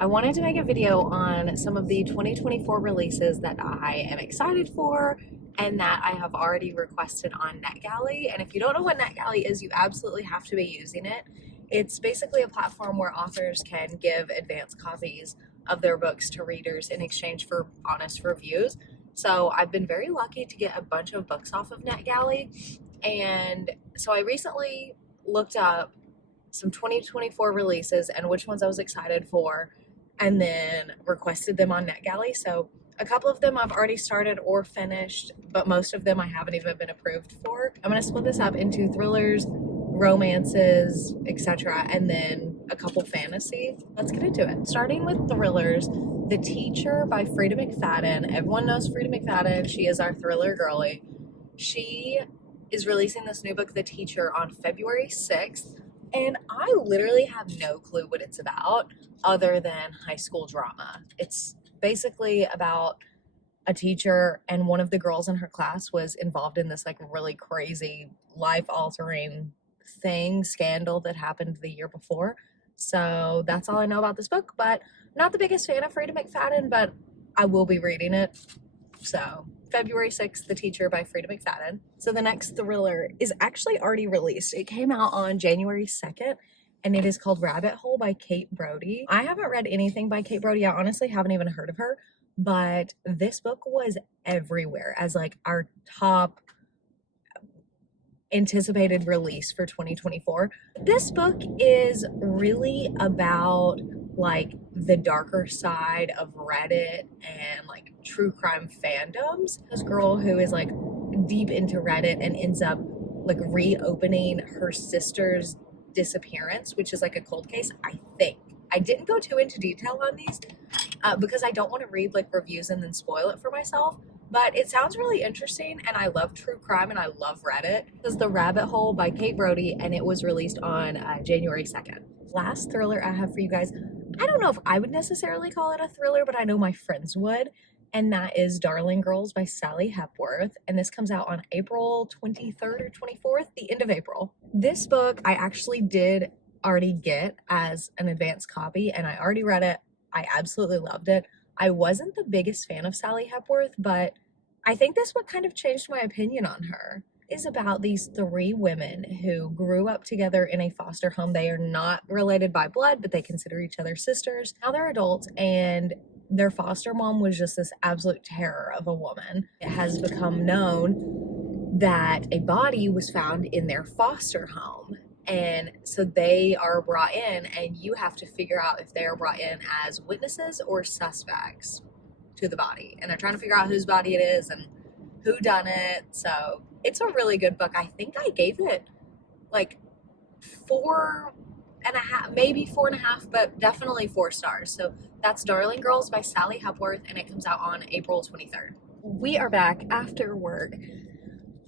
I wanted to make a video on some of the 2024 releases that I am excited for and that I have already requested on NetGalley. And if you don't know what NetGalley is, you absolutely have to be using it. It's basically a platform where authors can give advance copies of their books to readers in exchange for honest reviews. So I've been very lucky to get a bunch of books off of NetGalley. And so I recently looked up some 2024 releases and which ones I was excited for, and then requested them on NetGalley. So a couple of them I've already started or finished, but most of them I haven't even been approved for. I'm going to split this up into thrillers, romances, etc., and then a couple fantasy. Let's get into it. Starting with thrillers, The Teacher by Freida McFadden. Everyone knows Freida McFadden. She is our thriller girly. She is releasing this new book, The Teacher, on February 6th. And I literally have no clue what it's about other than high school drama. It's basically about a teacher, and one of the girls in her class was involved in this like really crazy life-altering scandal that happened the year before. So that's all I know about this book, but not the biggest fan of Freida McFadden, but I will be reading it. So February 6th, The Teacher by Freida McFadden. So the next thriller is actually already released. It came out on January 2nd, and it is called Rabbit Hole by Kate Brody. I haven't read anything by Kate Brody. I honestly haven't even heard of her, but this book was everywhere as like our top anticipated release for 2024. This book is really about like the darker side of Reddit and like true crime fandoms. This girl who is like deep into Reddit and ends up like reopening her sister's disappearance, which is like a cold case, I think. I didn't go too into detail on these because I don't want to read like reviews and then spoil it for myself. But it sounds really interesting, and I love true crime and I love Reddit. This is The Rabbit Hole by Kate Brody, and it was released on January 2nd. Last thriller I have for you guys, I don't know if I would necessarily call it a thriller, but I know my friends would, and that is Darling Girls by Sally Hepworth, and this comes out on April 23rd or 24th, the end of April. This book I actually did already get as an advance copy, and I already read it. I absolutely loved it. I wasn't the biggest fan of Sally Hepworth, but I think this book kind of changed my opinion on her. It is about these three women who grew up together in a foster home. They are not related by blood, but they consider each other sisters. Now they're adults, and their foster mom was just this absolute terror of a woman. It has become known that a body was found in their foster home. And so they are brought in, and you have to figure out if they are brought in as witnesses or suspects to the body. And they're trying to figure out whose body it is and who done it. So it's a really good book. I think I gave it like 4.5, maybe 4.5, but definitely 4 stars. So that's Darling Girls by Sally Hepworth, and it comes out on April 23rd. We are back after work.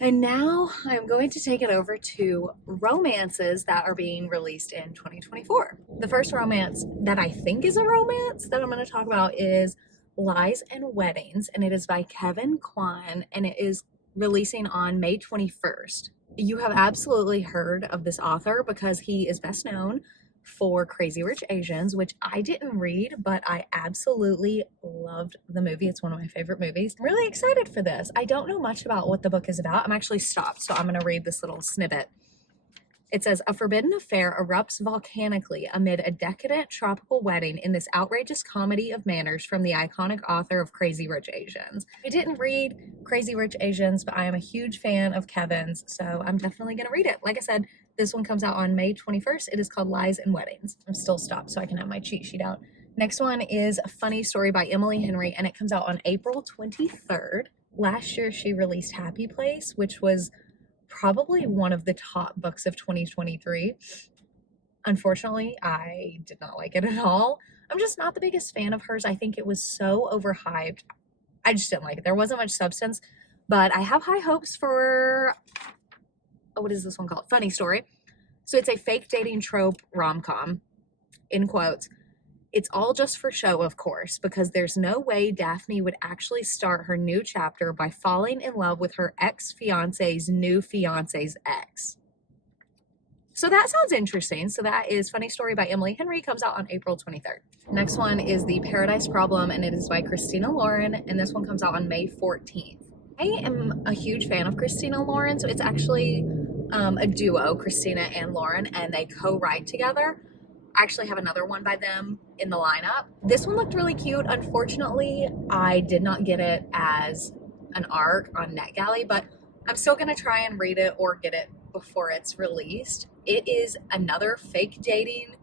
And now I'm going to take it over to romances that are being released in 2024. The first romance that I think is a romance that I'm going to talk about is Lies and Weddings, and it is by Kwan, and it is releasing on May 21st. You have absolutely heard of this author because he is best known for Crazy Rich Asians, which I didn't read, but I absolutely loved the movie. It's one of my favorite movies. I'm really excited for this. I don't know much about what the book is about. I'm actually stopped, so I'm going to read this little snippet. It says, a forbidden affair erupts volcanically amid a decadent tropical wedding in this outrageous comedy of manners from the iconic author of Crazy Rich Asians. I didn't read Crazy Rich Asians, but I am a huge fan of Kevin's, so I'm definitely going to read it. Like I said, this one comes out on May 21st. It is called Lies and Weddings. I'm still stopped so I can have my cheat sheet out. Next one is A Funny Story by Emily Henry, and it comes out on April 23rd. Last year, she released Happy Place, which was probably one of the top books of 2023. Unfortunately, I did not like it at all. I'm just not the biggest fan of hers. I think it was so overhyped. I just didn't like it. There wasn't much substance, but I have high hopes for, what is this one called? Funny Story. So it's a fake dating trope rom-com, in quotes. It's all just for show, of course, because there's no way Daphne would actually start her new chapter by falling in love with her ex-fiance's new fiance's ex. So that sounds interesting. So that is Funny Story by Emily Henry, comes out on April 23rd. Next one is The Paradise Problem, and it is by Christina Lauren, and this one comes out on May 14th. I am a huge fan of Christina Lauren, so it's actually a duo, Christina and Lauren, and they co-write together. I actually have another one by them in the lineup. This one looked really cute. Unfortunately, I did not get it as an ARC on NetGalley, but I'm still going to try and read it or get it before it's released. It is another fake dating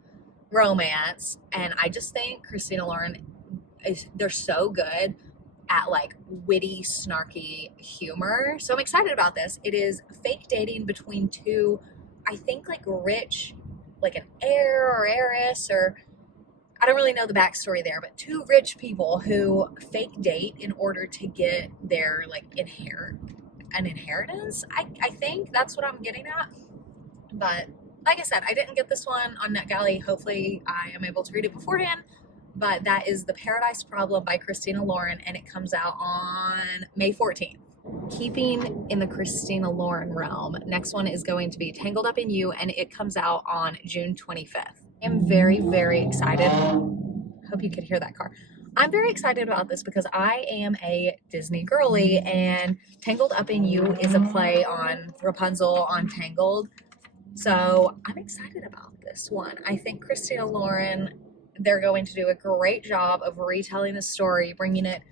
romance, and I just think Christina Lauren they're so good at like witty, snarky humor. So I'm excited about this. It is fake dating between two, I think like rich, like an heir or heiress, or I don't really know the backstory there, but two rich people who fake date in order to get their like inheritance. I think that's what I'm getting at. But like I said, I didn't get this one on NetGalley. Hopefully I am able to read it beforehand. But that is The Paradise Problem by Christina Lauren, and it comes out on May 14th. Keeping in the Christina Lauren realm, next one is going to be Tangled Up in You, and it comes out on June 25th. I'm very, very excited. Hope you could hear that car. I'm very excited about this because I am a Disney girly, and Tangled Up in You is a play on Rapunzel on Tangled. So I'm excited about this one. I think Christina Lauren, they're going to do a great job of retelling the story, bringing it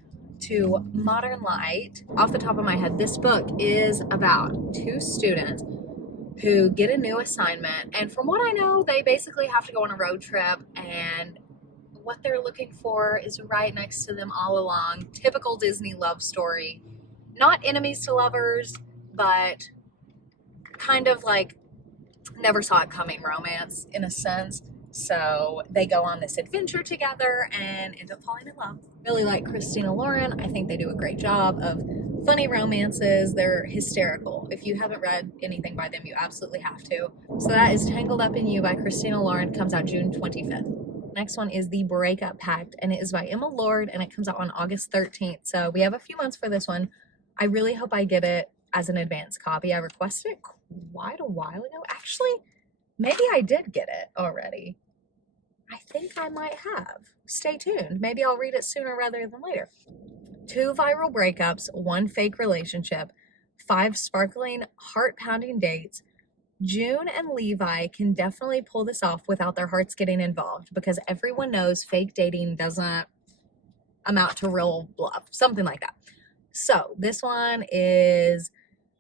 to modern light. Off the top of my head, this book is about two students who get a new assignment, and from what I know, they basically have to go on a road trip, and what they're looking for is right next to them all along. Typical Disney love story. Not enemies to lovers, but kind of like never saw it coming romance in a sense. So they go on this adventure together and end up falling in love. Really like Christina Lauren. I think they do a great job of funny romances. They're hysterical. If you haven't read anything by them, you absolutely have to. So that is Tangled Up in You by Christina Lauren. Comes out June 25th. Next one is The Breakup Pact, and it is by Emma Lord, and it comes out on August 13th. So we have a few months for this one. I really hope I get it as an advance copy. I requested it quite a while ago. Actually, maybe I did get it already. I think I might have. Stay tuned. Maybe I'll read it sooner rather than later. 2 viral breakups, 1 fake relationship, 5 sparkling, heart-pounding dates. June and Levi can definitely pull this off without their hearts getting involved, because everyone knows fake dating doesn't amount to real love. Something like that. So this one is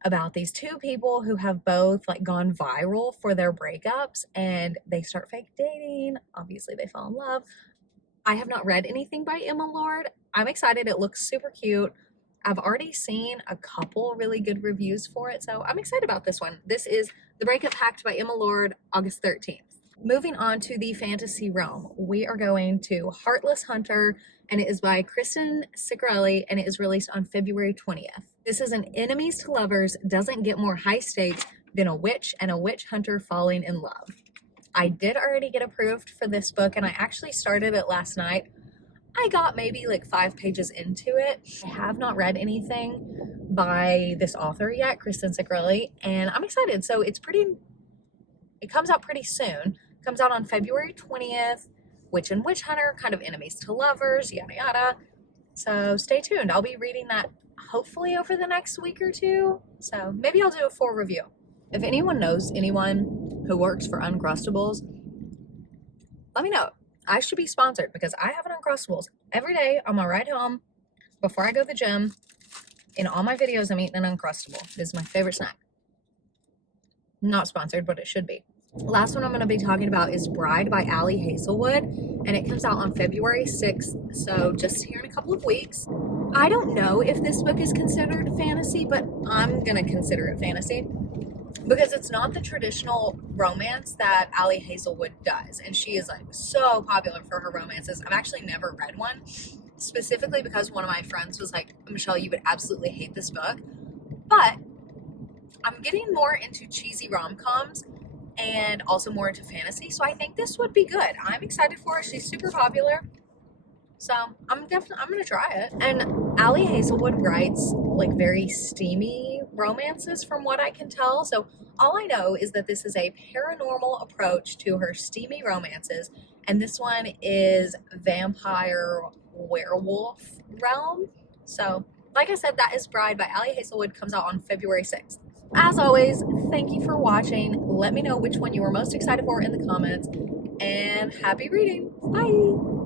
about these 2 people who have both like gone viral for their breakups, and they start fake dating. Obviously they fall in love. I have not read anything by Emma Lord. I'm excited. It looks super cute. I've already seen a couple really good reviews for it, so I'm excited about this one. This is The Breakup Pact by Emma Lord, August 13th. Moving on to the fantasy realm, we are going to Heartless Hunter, and it is by Kristin Ciccarelli, and it is released on February 20th. This is an enemies to lovers, doesn't get more high stakes than a witch and a witch hunter falling in love. I did already get approved for this book, and I actually started it last night. I got maybe like 5 pages into it. I have not read anything by this author yet, Kristin Ciccarelli, and I'm excited. So it comes out pretty soon. It comes out on February 20th. Witch and Witch Hunter, kind of enemies to lovers, yada yada. So stay tuned. I'll be reading that hopefully over the next week or 2. So maybe I'll do a full review. If anyone knows anyone who works for Uncrustables, let me know. I should be sponsored because I have an Uncrustables every day on my ride home before I go to the gym. In all my videos, I'm eating an Uncrustable. This is my favorite snack. Not sponsored, but it should be. Last one I'm going to be talking about is Bride by Hazlewood, and it comes out on February 6th, so just here in a couple of weeks. I don't know if this book is considered fantasy, but I'm going to consider it fantasy because it's not the traditional romance that Hazlewood does, and she is like so popular for her romances. I've actually never read one, specifically because one of my friends was like, Michelle, you would absolutely hate this book, but I'm getting more into cheesy rom-coms and also more into fantasy, so I think this would be good. I'm excited for it. She's super popular, so I'm gonna try it. And Hazlewood writes like very steamy romances from what I can tell. So all I know is that this is a paranormal approach to her steamy romances, and this one is vampire werewolf realm. So like I said, that is Bride by Ali Hazlewood, comes out on February 6th. As always, thank you for watching. Let me know which one you were most excited for in the comments, and happy reading. Bye!